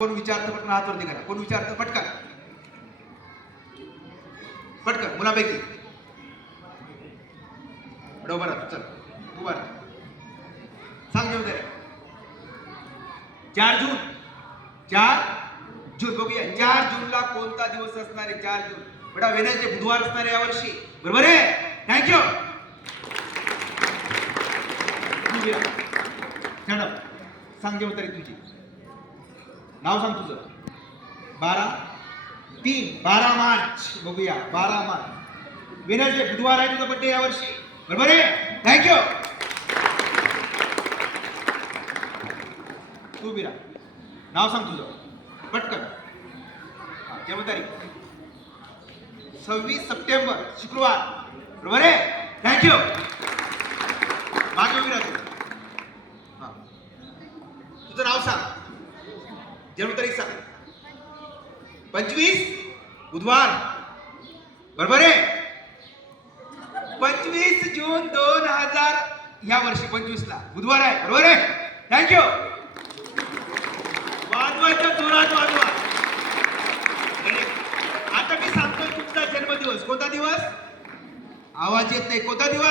कोण विचारतं पटकन हात वरती करा. कोण विचारतं पटकन पटकन मुलापैकी बरोबर. चल तू बरं सांग जेवण 4 जून. 4 जून बघूया 4 जूनला कोणता दिवस असणार आहे. 4 जून बेटा वेनसडे बुधवार असणार आहे यावर्षी. बरोबर आहे. थँक्यू. सांग जेवण तरी तुझी नाव सांग तुझं. 12 मार्च बघूया. 12 मार्च वेनसडे बुधवार आहे तुझा बर्थडे यावर्षी. बरोबर आहे. थँक्यू. तू बिरा नाव सांग तुझं पटकन. जन्म तारीख 26 सप्टेंबर शुक्रवार. बरोबर आहे. थँक्यू. मागे बिरा तुझं नाव सांग. जन्म तारीख सांग. 25 बुधवार. बरोबर आहे. 25 जून 2000 ह्या वर्षी 25 ला बुधवार आहे. बरोबर आहे. थँक्यू. वाजवायच्या जोरात वाजवा. आता मी सांगतोय तुमचा जन्मदिवस. कोणता दिवस? आवाज येत नाही. कोणता दिवस?